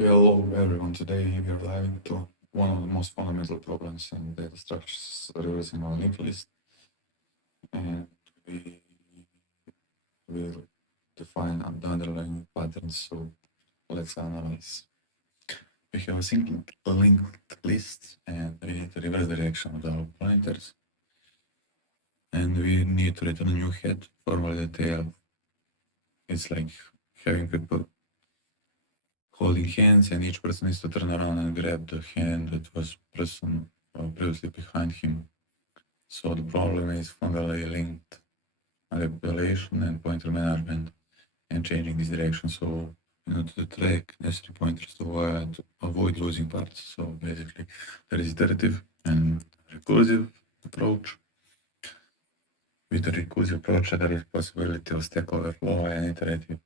Hello everyone, today we are diving into one of the most fundamental problems in data structures, reversing our linked list, and we will define the underlying patterns, so let's analyze. We have a single linked list and we need to reverse the direction of our pointers, and we need to return a new head, formally detail. It's like having people holding hands, and each person needs to turn around and grab the hand that was previously behind him. So the problem is fundamentally linked manipulation and pointer management and changing this direction. So in order to track necessary pointers to avoid losing parts. So basically there is iterative and recursive approach. With the recursive approach, there is possibility of stack overflow and iterative.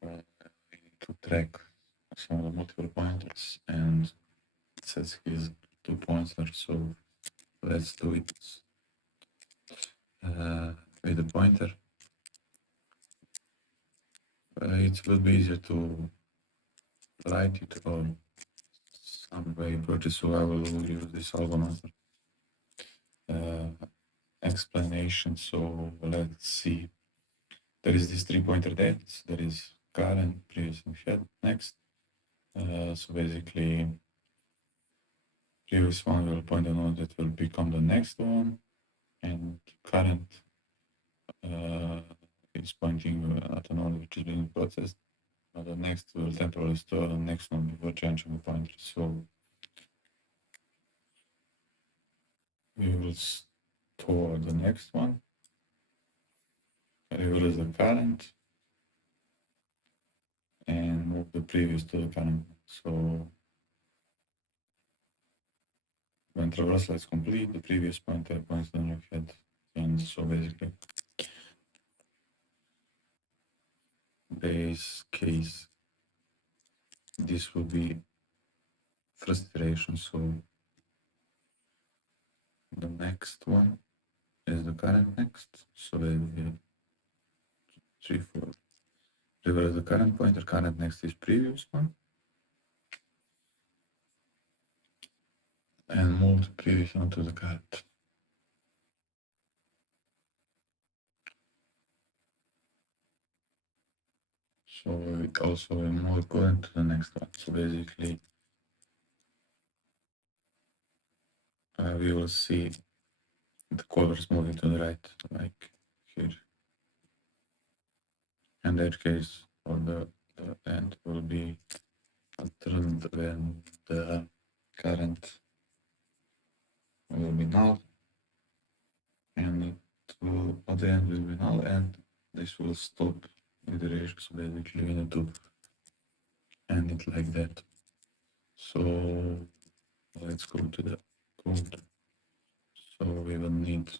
We need to track some of the multiple pointers, and it says here's 2 pointers, so let's do it with the pointer. It will be easier to write it or some way approach, so I will use this algorithm explanation. So let's see. There is this 3-pointer dates. There is current, previous, and head next. So basically, previous one will point a node that will become the next one, and current is pointing at a node which is being processed. The next will temporarily store the next node before changing the pointer. So we will store the next one, reverse the current, and move the previous to the current. So when traversal is complete, the previous pointer points to the new head. And so basically, base case, this will be first iteration. So the next one is the current next. So basically 3, 4. Reverse the current pointer, current next is previous one. And move the previous one to the current. So it also will move current to the next one. So basically, we will see the colors moving to the right, like here. And the edge case or the end will be turned when the current will be null, and it will, at the end will be null, and this will stop iteration. So basically we need to end it like that. So let's go to the code. So we will need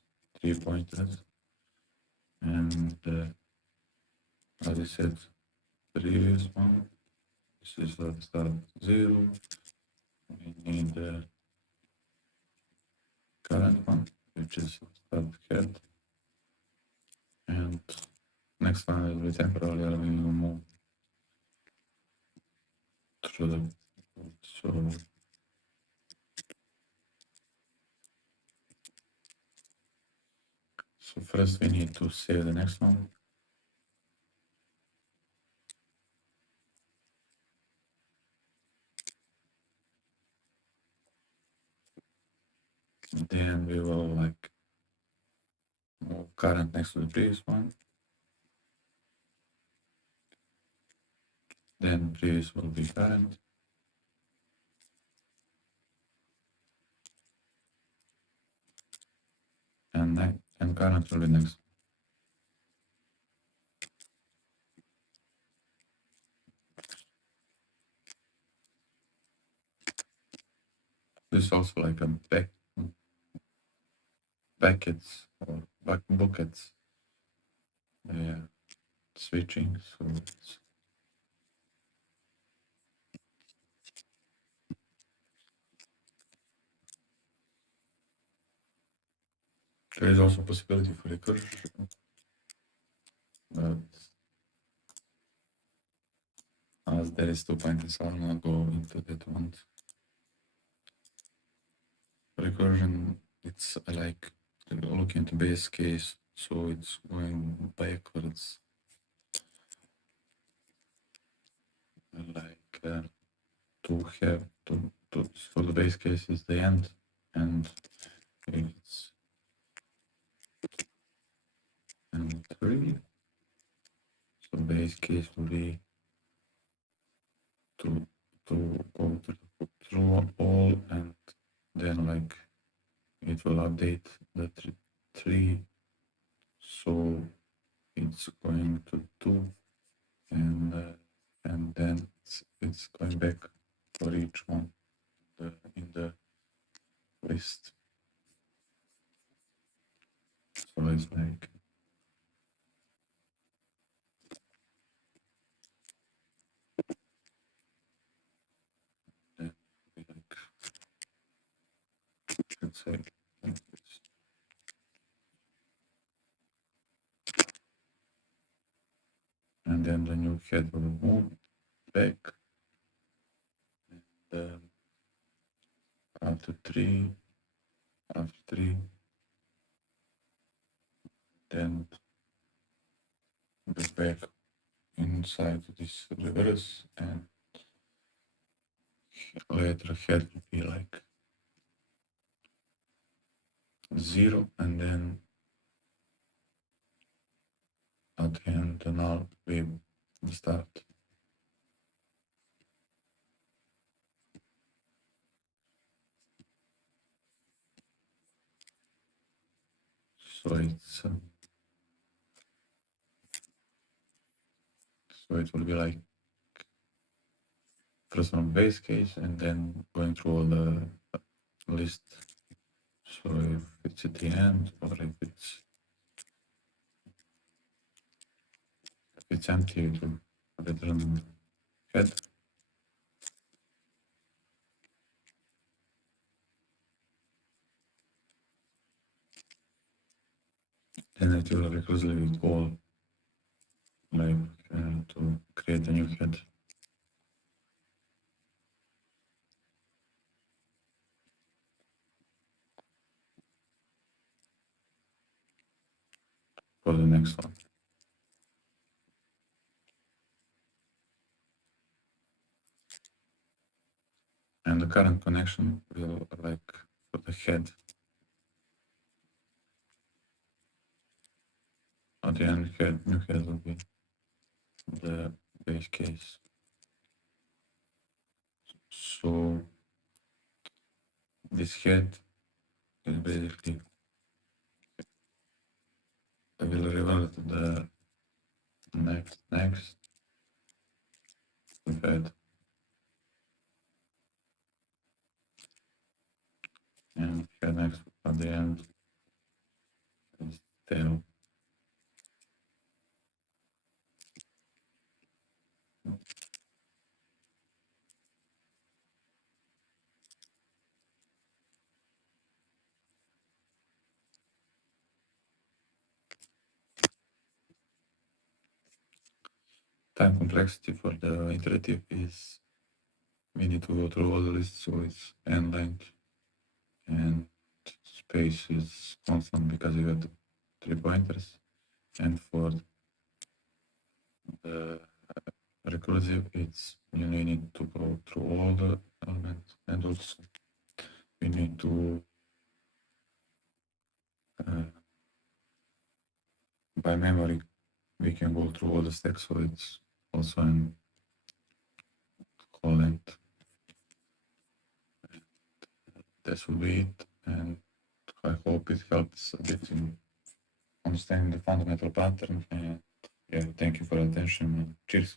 3 pointers, and as I said, previous one, this is the start 0. We need the current one, which is start head, and next one will be temporarily we will move through the code. So first we need to save the next one. Then we will like move current next to the previous one. Then previous will be current. And current will be next. This is also like a buckets or buckets switching. So there is also possibility for recursion, but as there is 2 pointers, I'll not go into that one. Recursion, it's like looking to base case, so it's going backwards. Like to have so the base case is the end, and it's and 3. So base case will be to go through all, and then like it will update the 3, so it's going to 2, and then it's going back for each one in the list. So it's like let's say like this. And then the new head will move back, and after 3, then go back inside this reverse, and later head will be like 0, and then at the end the null will start. So it's so it will be like first one base case, and then going through all the list. So if it's at the end, or if it's empty, it will return head. Then it will recursively call like to create a new head. For the next one. And the current connection will like for the head. At the end new head will be the base case. So this head is basically will revert to the next head, and head next at the end is tail. Time complexity for the iterative is we need to go through all the lists, so it's n length, and space is constant because we got 3 pointers. And for the recursive, it's you need to go through all the elements, and also we need to by memory we can go through all the stacks, so it's also in call length. This will be it, and I hope it helps a bit in understanding the fundamental pattern. And yeah, thank you for your attention, and cheers.